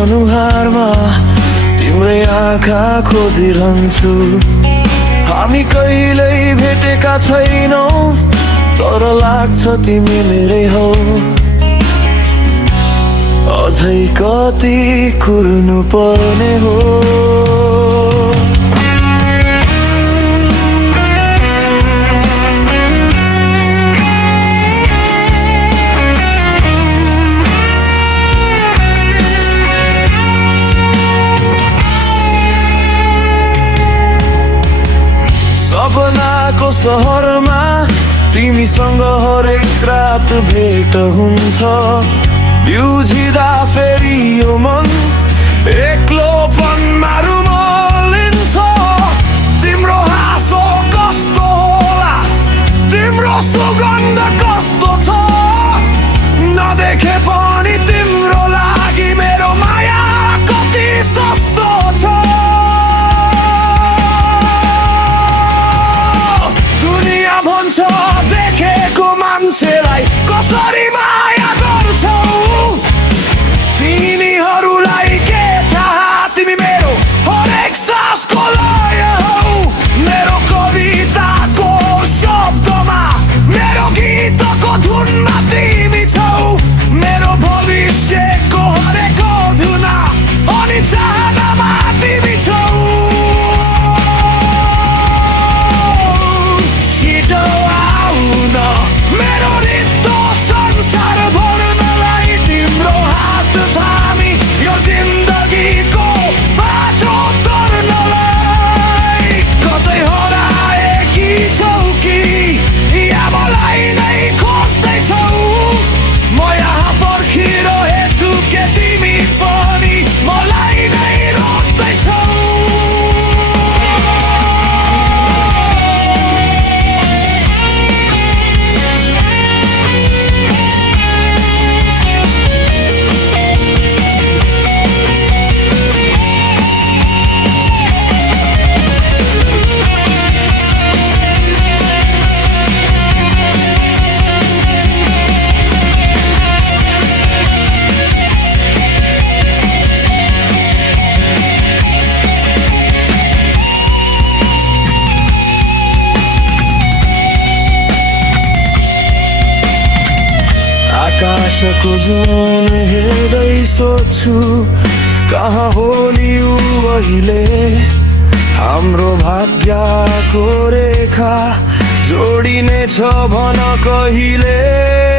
अनुहारमा तिम्रै आँखा खोजिरहन्छु। हामी कहिल्यै भेटेका छैनौँ, तर लाग्छ तिमी मेरै हौ। अझै कति कुर्नु पर्ने हो। सपनाको सहरमा तिमीसँग हरेक रात भेट हुन्छ। बिउझिँदा फेरि यो मन एक्लोपनमा रुमलिन्छ। तिम्रो हाँसो कस्तो होला, तिम्रो सुगन्ध कस्तो छ, नदेखे पनि तिम्रो लागि मेरो माया कति सस्तो छ। दुनिया भन्छ देखेको मान्छेलाई कसरी माया गर्छौ, तिनीहरूलाई के थाहा तिमी मेरो हरेक सासको लय हौ। मेरो कविताको शब्दमा, मेरो गीतको धुनमा तिमी छौ। मेरो भविष्यको हरेक धुना अनि चाहनामा तिमी छौ। छिटो आऊ न मेरो रित्तो संसार भर्नलाई, तिम्रो हात थामी यो जिन्दगीको बाटो तर्नलाई। कतै हराएकी छौ कि या मलाई नै खोज्दैछौ, म यहाँ पर्खिरहेछु के तिमी पनि मलाई नै रोज्दैछौ। आकाशको जुन हेर्दै सोच्छु, कहाँ होली ऊ अहिले। हाम्रो भाग्यको रेखा जोडिनेछ भन कहिले।